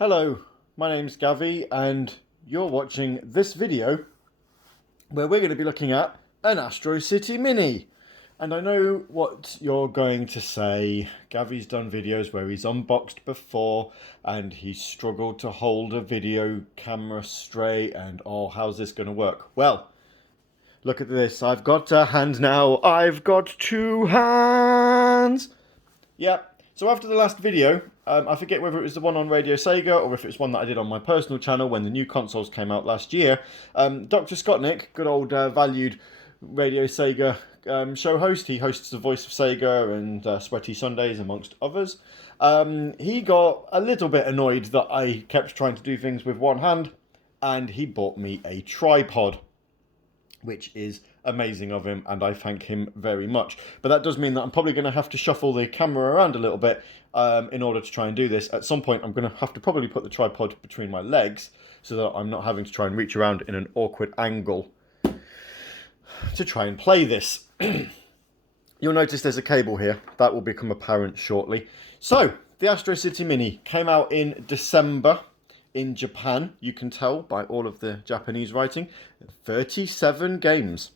Hello, my name's Gavvie and you're watching this video where we're going to be looking at an Astro City Mini. And I know what you're going to say. Gavvie's done videos where he's unboxed before and he's struggled to hold a video camera straight and oh, how's this going to work? Well, look at this. I've got a hand now. I've got two hands. Yep. So after the last video, I forget whether it was the one on Radio Sega or if it was one that I did on my personal channel when the new consoles came out last year. Dr. Scottnick, good old valued Radio Sega show host, he hosts The Voice of Sega and Sweaty Sundays amongst others. He got a little bit annoyed that I kept trying to do things with one hand and he bought me a tripod, which is amazing of him, and I thank him very much. But that does mean that I'm probably going to have to shuffle the camera around a little bit in order to try and do this. At some point, I'm going to have to probably put the tripod between my legs so that I'm not having to try and reach around in an awkward angle to try and play this. You'll notice there's a cable here. That will become apparent shortly. So, the Astro City Mini came out in December. In Japan, you can tell by all of the Japanese writing. 37 games.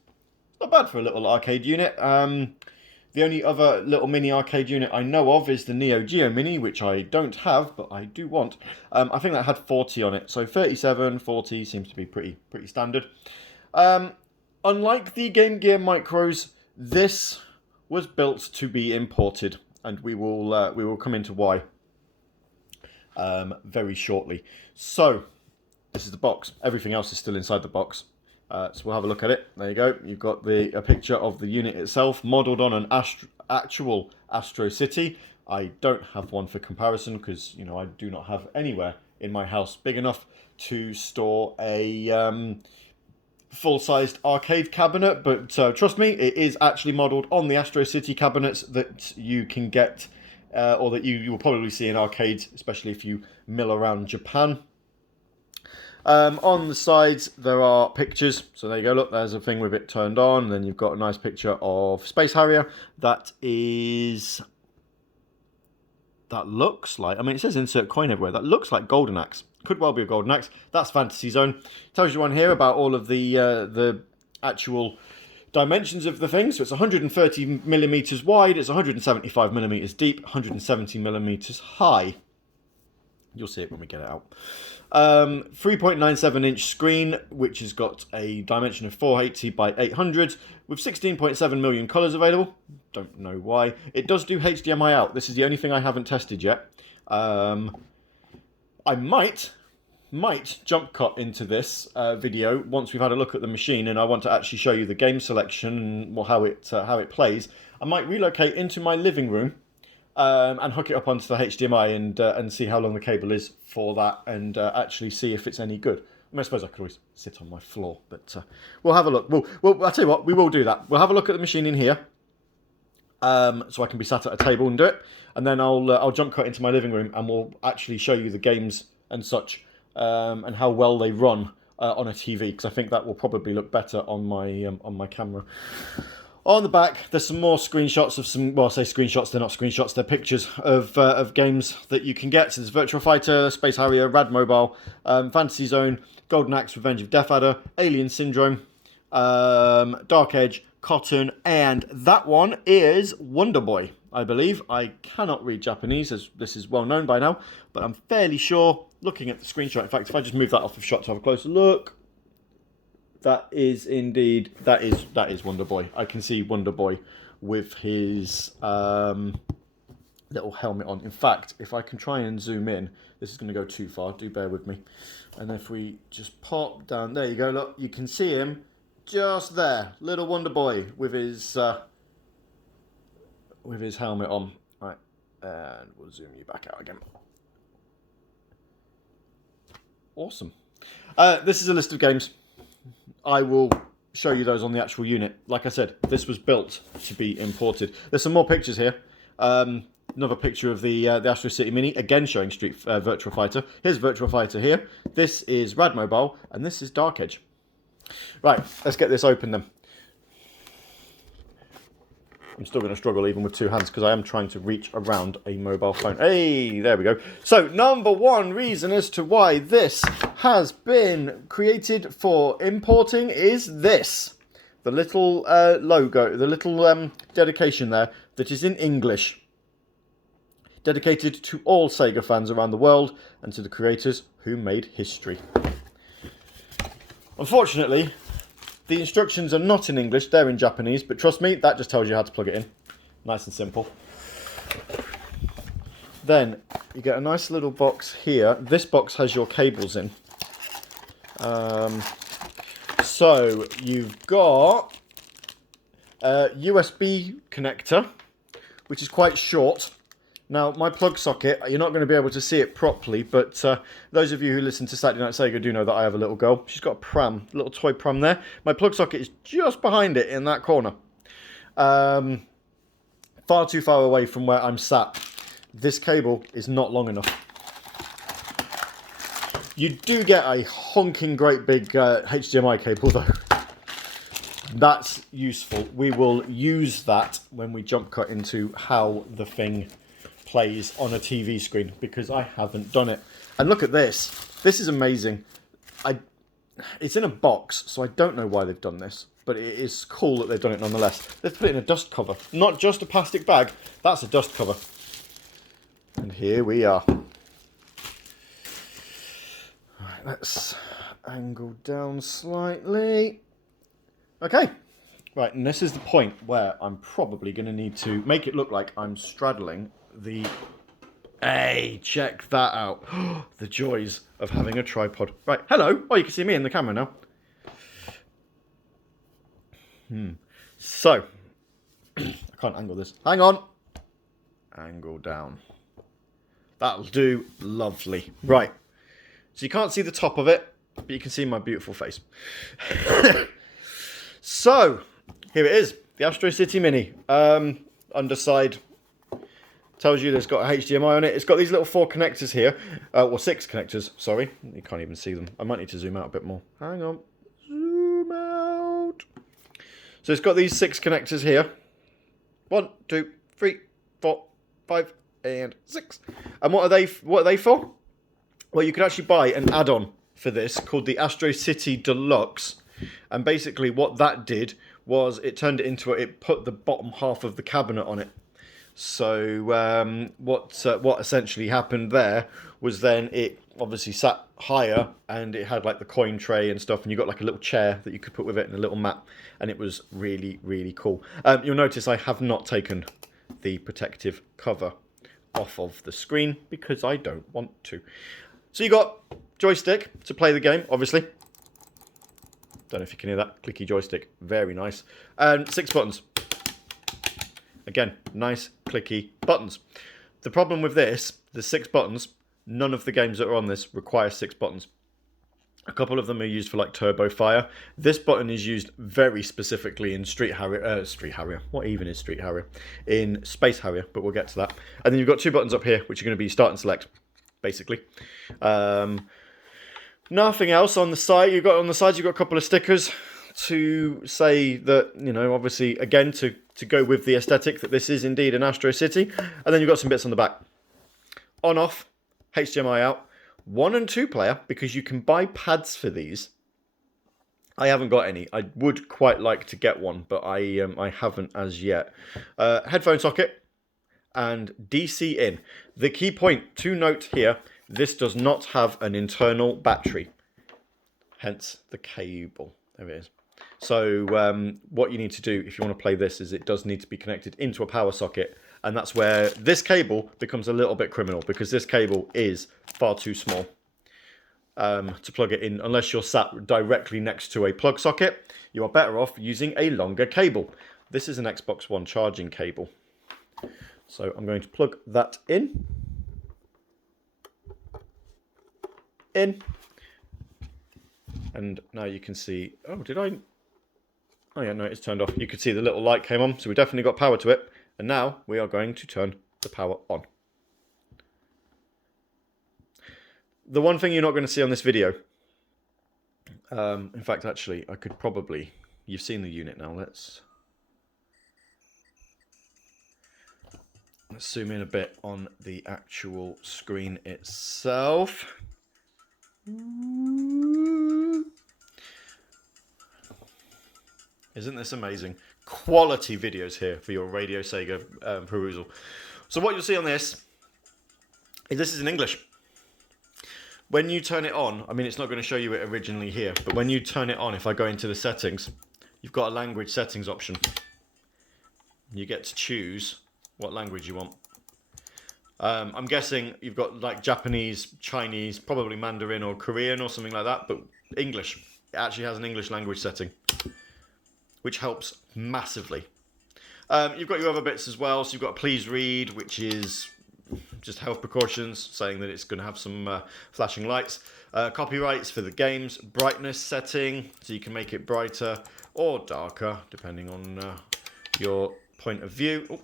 Not bad for a little arcade unit. The only other little mini arcade unit I know of is the Neo Geo Mini, which I don't have, but I do want. I think that had 40 on it, so 37, 40 seems to be pretty standard. Unlike the Game Gear Micros, this was built to be imported, and we will come into why very shortly. So, this is the box. Everything else is still inside the box. So we'll have a look at it. There you go. You've got a picture of the unit itself, modelled on an actual Astro City. I don't have one for comparison because, you know, I do not have anywhere in my house big enough to store a full-sized arcade cabinet. But trust me, it is actually modelled on the Astro City cabinets that you can get or that you will probably see in arcades, especially if you mill around Japan. On the sides, there are pictures. So there you go. Look, there's a thing with it turned on. And then you've got a nice picture of Space Harrier. That looks like, I mean, it says insert coin everywhere. That looks like Golden Axe. Could well be a Golden Axe. That's Fantasy Zone. Tells you on here about all of the actual dimensions of the thing. So it's 130 millimeters wide, it's 175 millimeters deep, 170 millimeters high. You'll see it when we get it out. 3.97 inch screen, which has got a dimension of 480 by 800 with 16.7 million colors available. Don't know why. It does do HDMI out. This is the only thing I haven't tested yet. I might jump cut into this video once we've had a look at the machine and I want to actually show you the game selection and how it plays. I might relocate into my living room and hook it up onto the HDMI and see how long the cable is for that and actually see if it's any good. I mean, I suppose I could always sit on my floor, but we'll have a look. I'll tell you what, we will do that. We'll have a look at the machine in here so I can be sat at a table and do it. And then I'll jump cut into my living room and we'll actually show you the games and such. And how well they run on a TV, because I think that will probably look better on my camera. On the back, there's some more screenshots of some. Well, I say screenshots. They're not screenshots. They're pictures of games that you can get. So there's Virtua Fighter, Space Harrier, Rad Mobile, Fantasy Zone, Golden Axe, Revenge of Death Adder, Alien Syndrome, Dark Edge, Cotton, and that one is Wonder Boy, I believe. I cannot read Japanese, as this is well known by now, but I'm fairly sure, looking at the screenshot, in fact, if I just move that off of shot to have a closer look, that is indeed, that is Wonder Boy. I can see Wonder Boy with his little helmet on. In fact, if I can try and zoom in, this is going to go too far, do bear with me. And if we just pop down, there you go, look, you can see him just there, little Wonder Boy with his helmet on. Right, and we'll zoom you back out again. Awesome. This is a list of games. I will show you those on the actual unit. Like I said, this was built to be imported. There's some more pictures here. Another picture of the Astro City Mini, again showing Virtua Fighter. Here's Virtua Fighter here. This is Rad Mobile, and this is Dark Edge. Right, let's get this open then. I'm still going to struggle even with two hands because I am trying to reach around a mobile phone. Hey, there we go. So, number one reason as to why this has been created for importing is this. The little logo, the little dedication there that is in English. Dedicated to all Sega fans around the world and to the creators who made history. Unfortunately, the instructions are not in English, they're in Japanese, but trust me, that just tells you how to plug it in. Nice and simple. Then, you get a nice little box here. This box has your cables in. So, you've got a USB connector, which is quite short. Now, my plug socket, you're not going to be able to see it properly, but those of you who listen to Saturday Night Sega do know that I have a little girl. She's got a pram, a little toy pram there. My plug socket is just behind it in that corner. Far too far away from where I'm sat. This cable is not long enough. You do get a honking great big HDMI cable though. That's useful. We will use that when we jump cut into how the thing plays on a TV screen, because I haven't done it. And look at this. This is amazing. It's in a box, so I don't know why they've done this, but it is cool that they've done it nonetheless. They've put it in a dust cover, not just a plastic bag. That's a dust cover. And here we are. Right, let's angle down slightly. Okay. Right, and this is the point where I'm probably going to need to make it look like I'm straddling the... Hey, check that out. The joys of having a tripod. Right, hello. Oh, you can see me in the camera now. So, I can't angle this. Hang on. Angle down. That'll do. Lovely. Right. So you can't see the top of it, but you can see my beautiful face. So, here it is. The Astro City Mini. Underside tells you there's got a HDMI on it. It's got these little 4 connectors here. Or 6 connectors, sorry. You can't even see them. I might need to zoom out a bit more. Hang on. Zoom out. So it's got these 6 connectors here. 1, 2, 3, 4, 5, and 6. And what are they for? Well, you could actually buy an add-on for this called the Astro City Deluxe. And basically what that did was it turned it into it put the bottom half of the cabinet on it. So what essentially happened there was then it obviously sat higher and it had like the coin tray and stuff, and you got like a little chair that you could put with it and a little mat, and it was really, really cool. You'll notice I have not taken the protective cover off of the screen because I don't want to. So you got joystick to play the game, obviously. Don't know if you can hear that clicky joystick. Very nice. And 6 buttons. Again, nice clicky buttons. The problem with this, the 6 buttons, none of the games that are on this require 6 buttons. A couple of them are used for like Turbo Fire. This button is used very specifically in Street Harrier. What even is Street Harrier? In Space Harrier, but we'll get to that. And then you've got 2 buttons up here, which are going to be start and select, basically. Nothing else on the side. You've got a couple of stickers to say that, you know, obviously, again, to go with the aesthetic that this is indeed an Astro City. And then you've got some bits on the back. On, off, HDMI out. 1 and 2 player, because you can buy pads for these. I haven't got any. I would quite like to get one, but I haven't as yet. Headphone socket and DC in. The key point to note here, this does not have an internal battery. Hence the cable. There it is. So what you need to do if you want to play this is it does need to be connected into a power socket. And that's where this cable becomes a little bit criminal, because this cable is far too small to plug it in. Unless you're sat directly next to a plug socket, you are better off using a longer cable. This is an Xbox One charging cable. So I'm going to plug that in. And now you can see, oh yeah, no, it's turned off. You can see the little light came on, so we definitely got power to it. And now we are going to turn the power on. The one thing you're not going to see on this video, in fact, actually, I could probably, you've seen the unit now, let's, Let's zoom in a bit on the actual screen itself. Isn't this amazing? Quality videos here for your Radio Sega perusal. So what you'll see on this is in English. When you turn it on, I mean, it's not going to show you it originally here, but when you turn it on, if I go into the settings, you've got a language settings option. You get to choose what language you want. I'm guessing you've got like Japanese, Chinese, probably Mandarin or Korean or something like that, but English. It actually has an English language setting, which helps massively. You've got your other bits as well. So you've got please read, which is just health precautions, saying that it's going to have some flashing lights. Copyrights for the games, brightness setting, so you can make it brighter or darker, depending on your point of view. Oh,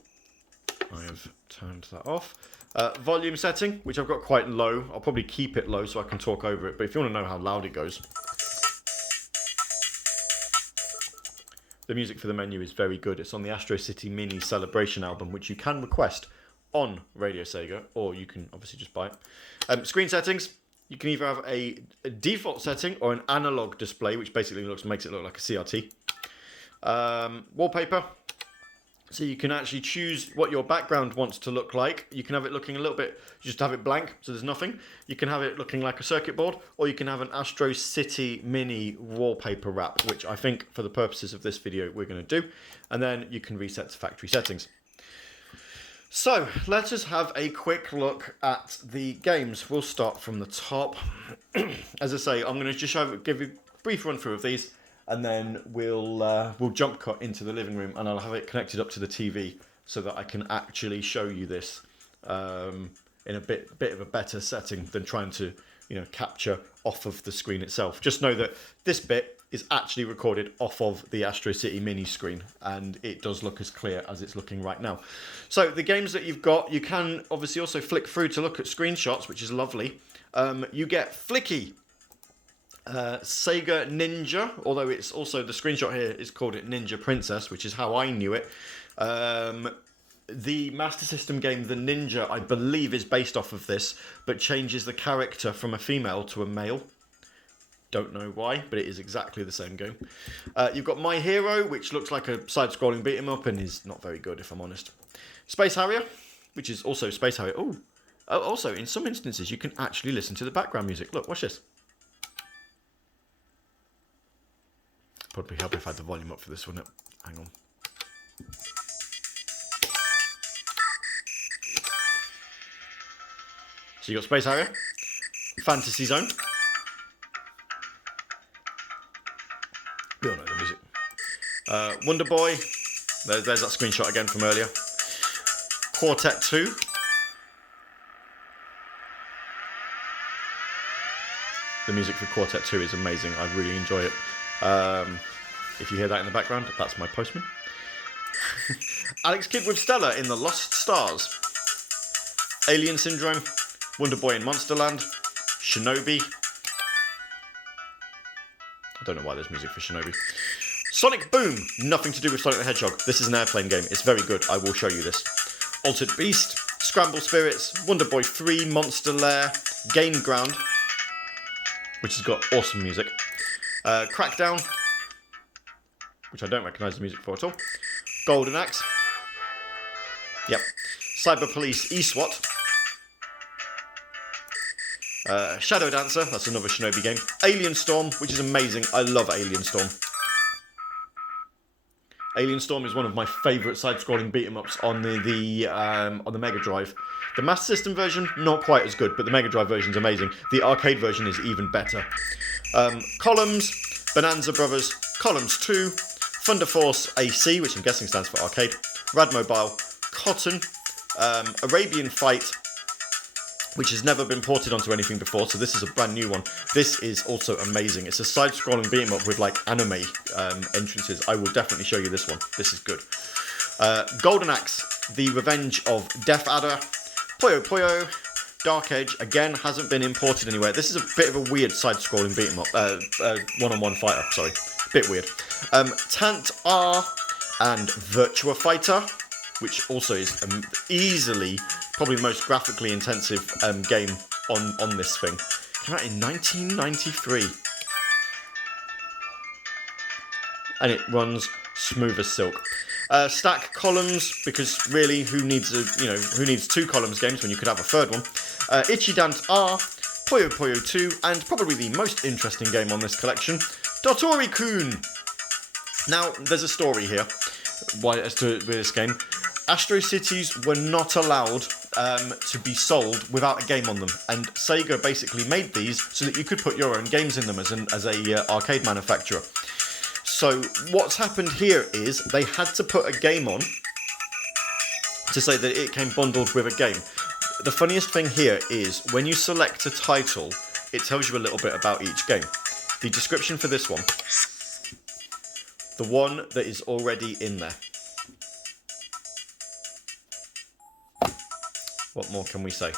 I have turned that off. Volume setting, which I've got quite low. I'll probably keep it low so I can talk over it, but if you want to know how loud it goes, the music for the menu is very good. It's on the Astro City Mini Celebration album, which you can request on Radio Sega, or you can obviously just buy it. Screen settings, you can either have a default setting or an analog display, which basically makes it look like a CRT. Wallpaper, so you can actually choose what your background wants to look like. You can have it looking a little bit, just have it blank, so there's nothing. You can have it looking like a circuit board, or you can have an Astro City Mini wallpaper wrap, which I think for the purposes of this video we're going to do. And then you can reset to factory settings. So let us have a quick look at the games. We'll start from the top. As I say, I'm going to just give you a brief run through of these, and then we'll jump cut into the living room, and I'll have it connected up to the TV so that I can actually show you this in a bit of a better setting than trying to capture off of the screen itself. Just know that this bit is actually recorded off of the Astro City Mini screen, and it does look as clear as it's looking right now. So the games that you've got, you can obviously also flick through to look at screenshots, which is lovely. You get Flicky, Sega Ninja, although it's also, the screenshot here is called it Ninja Princess, which is how I knew it. The Master System game The Ninja, I believe, is based off of this, but changes the character from a female to a male. Don't know why, but it is exactly the same game. You've got My Hero, which looks like a side-scrolling beat-em-up and is not very good, if I'm honest. Space Harrier, which is also Space Harrier. Oh, also, in some instances, you can actually listen to the background music. Look, watch this. Probably help if I had the volume up for this one. Hang on. So you got Space Harrier, Fantasy Zone. We all know the music. Wonder Boy. There's that screenshot again from earlier. Quartet 2. The music for Quartet 2 is amazing. I really enjoy it. If you hear that in the background, that's my postman. Alex Kidd with Stella in The Lost Stars. Alien Syndrome. Wonder Boy in Monsterland. Shinobi. I don't know why there's music for Shinobi. Sonic Boom. Nothing to do with Sonic the Hedgehog. This is an airplane game. It's very good. I will show you this. Altered Beast. Scramble Spirits. Wonder Boy 3. Monster Lair. Game Ground, which has got awesome music. Crackdown, which I don't recognise the music for at all. Golden Axe. Yep. Cyber Police eSWAT. Shadow Dancer, that's another Shinobi game. Alien Storm, which is amazing. I love Alien Storm. Alien Storm is one of my favourite side-scrolling beat-em-ups on the Mega Drive. The Master System version, not quite as good, but the Mega Drive version is amazing. The arcade version is even better. Columns, Bonanza Brothers, Columns 2, Thunder Force AC, which I'm guessing stands for arcade, Rad Mobile, Cotton, Arabian Fight, which has never been ported onto anything before, so this is a brand new one. This is also amazing. It's a side-scrolling beat-em-up with like anime entrances. I will definitely show you this one. This is good. Golden Axe, The Revenge of Death Adder, Puyo Puyo, Dark Age, again, hasn't been imported anywhere. This is a bit of a weird side-scrolling beat-em-up, one-on-one fighter, sorry. Bit weird. Tant R and Virtua Fighter. which also is easily probably the most graphically intensive game on this thing. Came out in 1993. And it runs smooth as silk. Stack columns, because really, who needs two columns games when you could have a third one? Itchy Dance R, Puyo Puyo 2, and probably the most interesting game on this collection, Dotori-kun. Now, there's a story here as to with this game. Astro Cities were not allowed to be sold without a game on them, and Sega basically made these so that you could put your own games in them as a arcade manufacturer. So what's happened here is they had to put a game on to say that it came bundled with a game. The funniest thing here is when you select a title, it tells you a little bit about each game. The description for this one, the one that is already in there. What more can we say?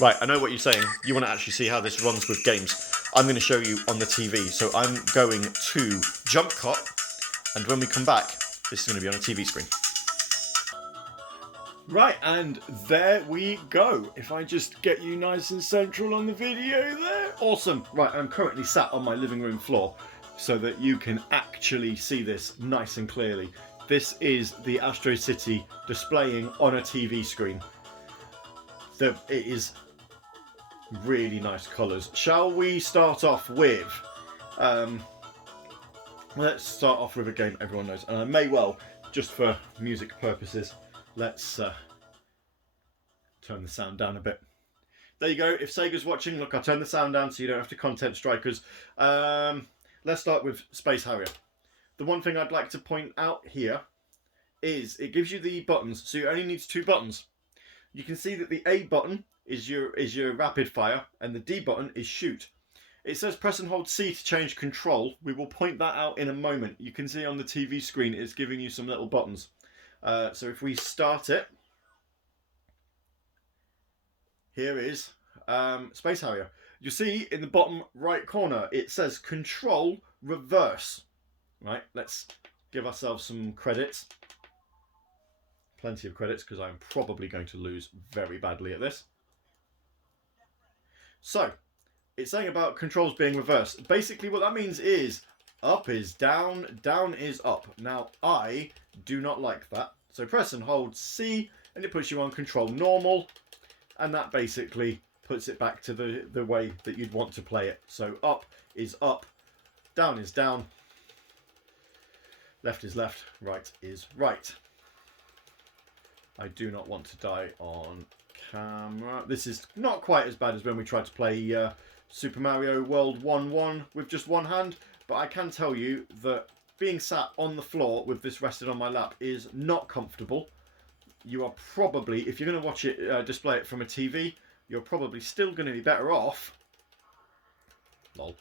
Right, I know what you're saying. You want to actually see how this runs with games. I'm going to show you on the TV. So I'm going to jump cut, and when we come back, this is going to be on a TV screen. Right, and there we go. If I just get you nice and central on the video there. Awesome. Right, I'm currently sat on my living room floor so that you can actually see this nice and clearly. This is the Astro City displaying on a TV screen. It is really nice colours. Shall we start off with... let's start off with a game everyone knows. And I may well, just for music purposes, let's turn the sound down a bit. There you go. If Sega's watching, look, I'll turn the sound down so you don't have to content strike us. Let's start with Space Harrier. The one thing I'd like to point out here is it gives you the buttons, so you only need 2 buttons. You can see that the A button is your rapid fire, and the D button is shoot. It says press and hold C to change control. We will point that out in a moment. You can see on the TV screen it's giving you some little buttons. So if we start it, here is Space Harrier. You see in the bottom right corner it says control reverse. Right, let's give ourselves some credits. Plenty of credits, because I'm probably going to lose very badly at this. So, it's saying about controls being reversed. Basically what that means is up is down, down is up. Now, I do not like that. So press and hold C, and it puts you on control normal, and that basically puts it back to the way that you'd want to play it. So up is up, down is down, left is left, right is right. I do not want to die on camera. This is not quite as bad as when we tried to play Super Mario World 1-1 with just one hand, but I can tell you that being sat on the floor with this rested on my lap is not comfortable. You are probably, if you're going to watch it, display it from a TV, you're probably still going to be better off. Lol.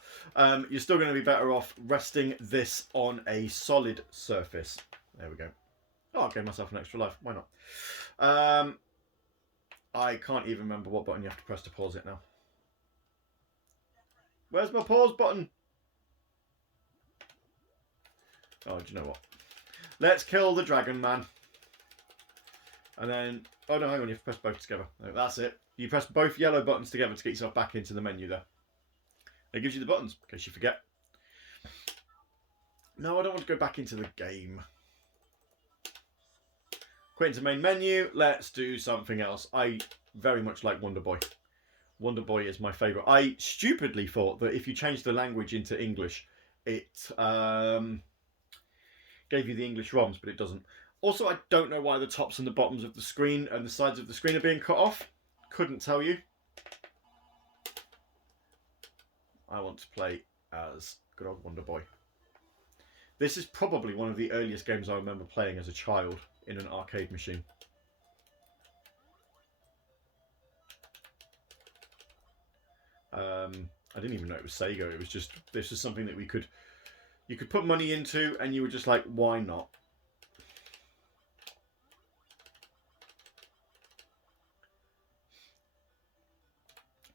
You're still going to be better off resting this on a solid surface. There we go. Oh, I gave myself an extra life. Why not? I can't even remember what button you have to press to pause it now. Where's my pause button? Oh, do you know what? Let's kill the dragon man. And then... Oh, no, hang on. You have to press both together. No, that's it. You press both yellow buttons together to get yourself back into the menu there. It gives you the buttons, in case you forget. No, I don't want to go back into the game. Quit into main menu. Let's do something else. I very much like Wonder Boy. Wonder Boy is my favourite. I stupidly thought that if you change the language into English, it gave you the English ROMs, but it doesn't. Also, I don't know why the tops and the bottoms of the screen and the sides of the screen are being cut off. Couldn't tell you. I want to play as good old Wonder Boy. This is probably one of the earliest games I remember playing as a child in an arcade machine. I didn't even know it was Sega. It was just, this is something that you could put money into, and you were just like, why not?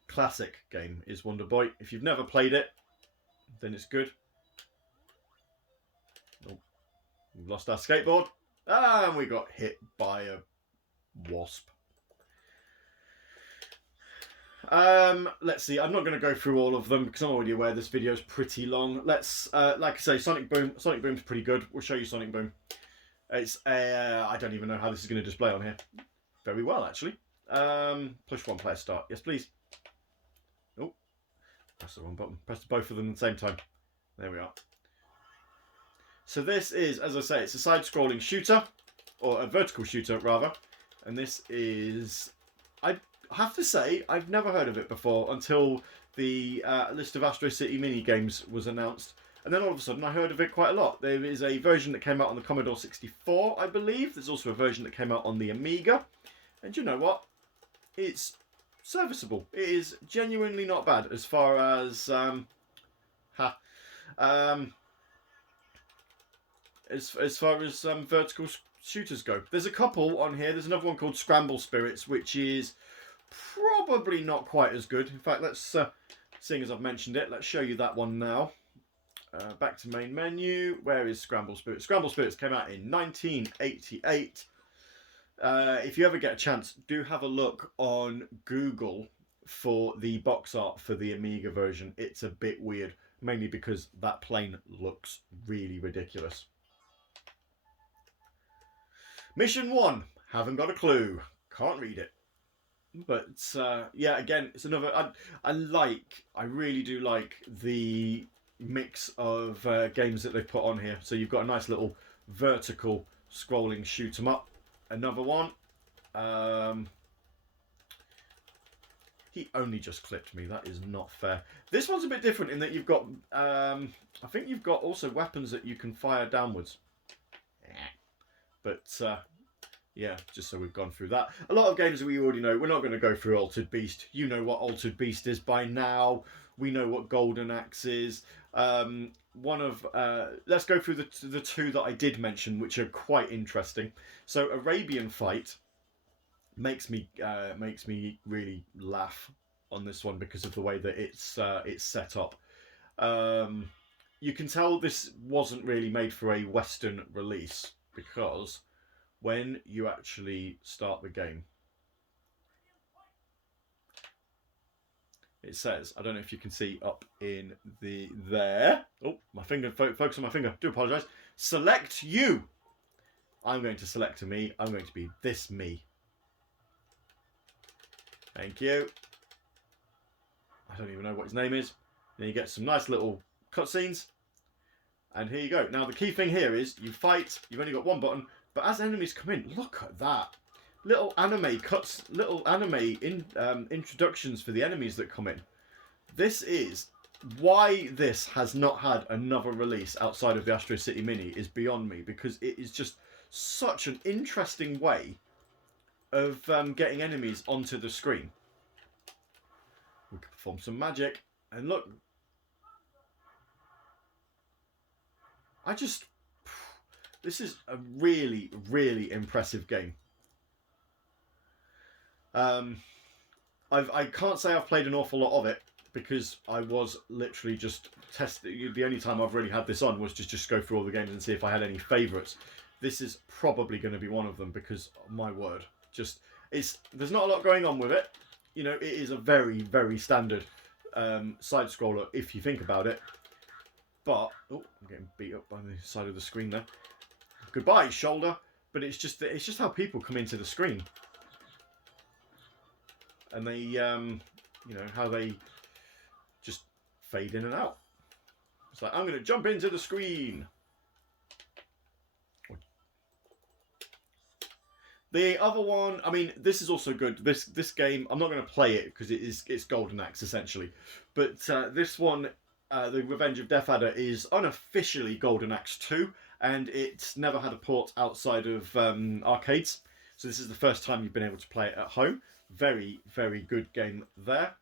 Classic game is Wonder Boy. If you've never played it, then it's good. Oh, we've lost our skateboard. And we got hit by a Wasp. Let's see. I'm not going to go through all of them because I'm already aware this video is pretty long. Let's, like I say, Sonic Boom. Sonic Boom's pretty good. We'll show you Sonic Boom. It's I don't even know how this is going to display on here. Very well, actually. Push one player start. Yes, please. Oh, press the wrong button. Press both of them at the same time. There we are. So this is, as I say, it's a side-scrolling shooter, or a vertical shooter rather. And this is, I have to say, I've never heard of it before until the list of Astro City Mini games was announced. And then all of a sudden I heard of it quite a lot. There is a version that came out on the Commodore 64, I believe. There's also a version that came out on the Amiga. And you know what? It's serviceable. It is genuinely not bad as far as as far as vertical shooters go. There's a couple on here. There's another one called Scramble Spirits, which is probably not quite as good. In fact, let's seeing as I've mentioned it, let's show you that one now. Back to main menu. Where is Scramble Spirits? Scramble Spirits came out in 1988. If you ever get a chance, do have a look on Google for the box art for the Amiga version. It's a bit weird, mainly because that plane looks really ridiculous. Mission 1. Haven't got a clue. Can't read it. But yeah, again, it's another. I really do like the mix of games that they've put on here. So you've got a nice little vertical scrolling shoot 'em up. Another one. He only just clipped me. That is not fair. This one's a bit different in that you've got. I think you've got also weapons that you can fire downwards. But yeah, just so we've gone through that. A lot of games that we already know. We're not going to go through Altered Beast. You know what Altered Beast is by now. We know what Golden Axe is. Let's go through the two that I did mention, which are quite interesting. So Arabian Fight makes me really laugh on this one because of the way that it's set up. You can tell this wasn't really made for a Western release because when you actually start the game, it says, I don't know if you can see up in there. Oh, my finger, focus on my finger. Do apologise. Select you. I'm going to select a me. I'm going to be this me. Thank you. I don't even know what his name is. Then you get some nice little cutscenes. And here you go. Now the key thing here is you fight. You've only got one button. But as enemies come in, look at that. Little anime cuts, little anime introductions for the enemies that come in. This is why this has not had another release outside of the Astro City Mini is beyond me, because it is just such an interesting way of getting enemies onto the screen. We can perform some magic, and look. This is a really, really impressive game. I can't say I've played an awful lot of it because I was literally just testing. The only time I've really had this on was just go through all the games and see if I had any favourites. This is probably going to be one of them because, my word, there's not a lot going on with it. You know, it is a very, very standard side scroller if you think about it. But oh, I'm getting beat up by the side of the screen there. Goodbye, shoulder. But it's just how people come into the screen. And they, you know, how they just fade in and out. It's like, I'm going to jump into the screen. The other one, I mean, this is also good. This game, I'm not going to play it because it's Golden Axe essentially. But this one, the Revenge of Death Adder, is unofficially Golden Axe 2, and it's never had a port outside of arcades. So this is the first time you've been able to play it at home. Very, very good game there.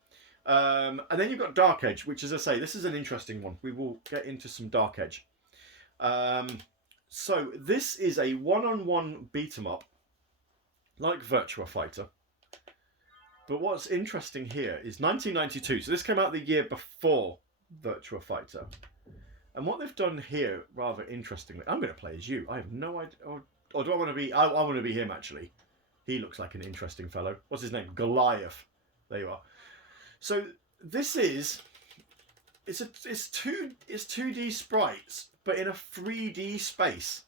And then you've got Dark Age, which, as I say, this is an interesting one. We will get into some Dark Age. So this is a one-on-one beat-em-up, like Virtua Fighter. But what's interesting here is 1992. So this came out the year before Virtua Fighter. And what they've done here, rather interestingly, I'm going to play as you. I have no idea. Or do I want to be... I want to be him, actually. He looks like an interesting fellow. What's his name? Goliath. There you are. So this is it's 2D sprites, but in a 3D space,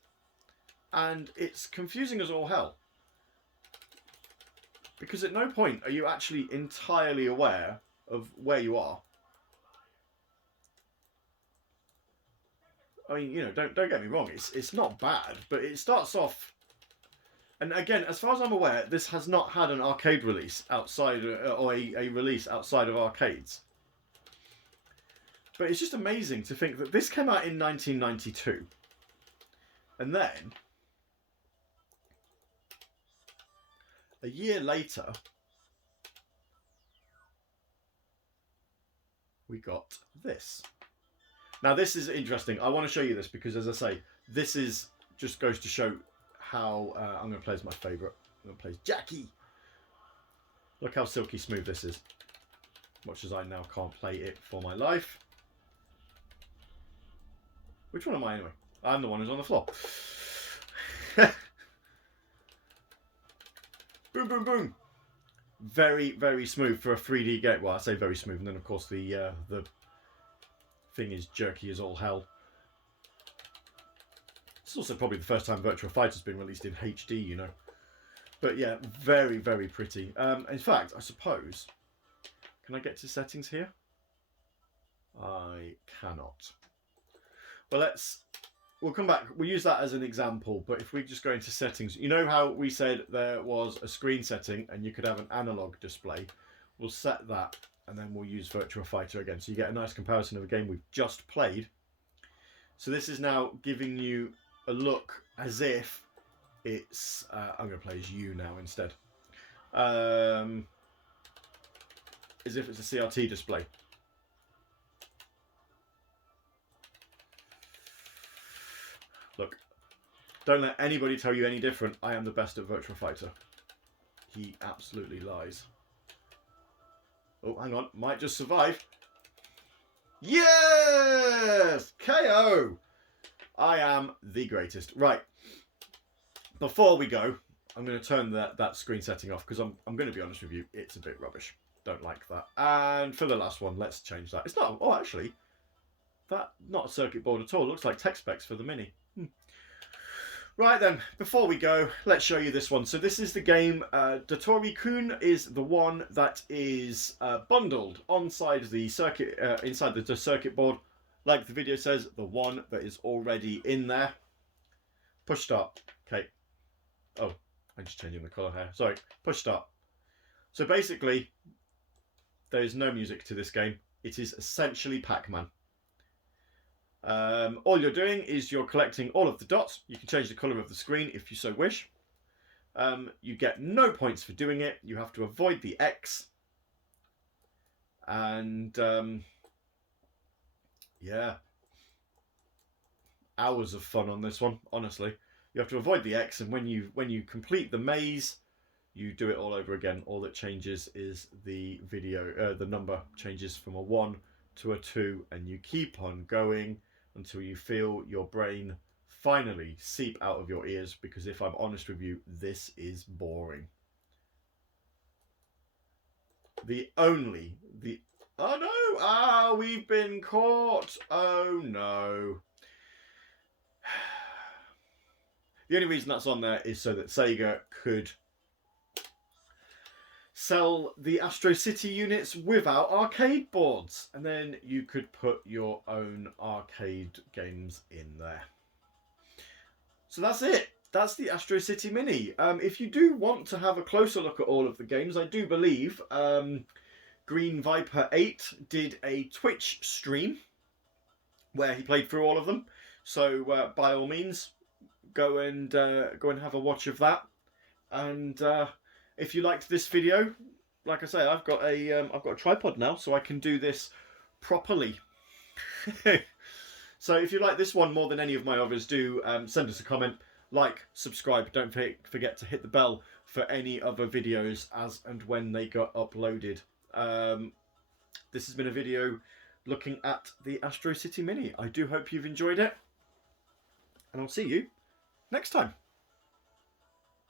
and it's confusing as all hell. Because at no point are you actually entirely aware of where you are. I mean, you know, don't get me wrong, it's not bad, but it starts off. And again, as far as I'm aware, this has not had an arcade release outside, or a release outside of arcades. But it's just amazing to think that this came out in 1992. And then, a year later, we got this. Now this is interesting. I want to show you this because, as I say, this is just goes to show how I'm going to play as my favourite. I'm going to play as Jackie. Look how silky smooth this is. Much as I now can't play it for my life. Which one am I anyway? I'm the one who's on the floor. Boom, boom, boom. Very, very smooth for a 3D game. Well, I say very smooth, and then of course the thing is jerky as all hell. It's also probably the first time Virtua Fighter's been released in HD, you know. But yeah, very, very pretty. In fact, I suppose, can I get to settings here? I cannot. Well, we'll come back. We'll use that as an example. But if we just go into settings, you know how we said there was a screen setting and you could have an analog display? We'll set that, and then we'll use Virtua Fighter again. So you get a nice comparison of a game we've just played. So this is now giving you a look as if it's... I'm going to play as you now instead. As if it's a CRT display. Look, don't let anybody tell you any different. I am the best at Virtua Fighter. He absolutely lies. Oh, hang on. Might just survive. Yes! KO! I am the greatest. Right. Before we go, I'm going to turn that screen setting off because I'm going to be honest with you, it's a bit rubbish. Don't like that. And for the last one, let's change that. It's not... Oh, actually, that not a circuit board at all. It looks like tech specs for the Mini. Right then, before we go, let's show you this one. So this is the game. Dotori-kun is the one that is bundled inside the circuit board. Like the video says, the one that is already in there. Push start. Okay. Oh, I'm just changing the colour here. Sorry. Push start. So basically, there is no music to this game. It is essentially Pac-Man. All you're doing is you're collecting all of the dots. You can change the colour of the screen if you so wish. You get no points for doing it. You have to avoid the X. And yeah, hours of fun on this one, honestly. You have to avoid the X, and when you complete the maze, you do it all over again. All that changes is the the number changes from a 1 to a 2, and you keep on going until you feel your brain finally seep out of your ears, because if I'm honest with you, this is boring. Oh no! Ah, we've been caught! Oh no. The only reason that's on there is so that Sega could sell the Astro City units without arcade boards, and then you could put your own arcade games in there. So that's it. That's the Astro City Mini. If you do want to have a closer look at all of the games, I do believe Green Viper 8 did a Twitch stream where he played through all of them. So by all means, go and have a watch of that. And if you liked this video, like I say, I've got a tripod now, so I can do this properly. So if you like this one more than any of my others, do send us a comment, like, subscribe. Don't forget to hit the bell for any other videos as and when they got uploaded. This has been a video looking at the Astro City Mini. I do hope you've enjoyed it, and I'll see you next time.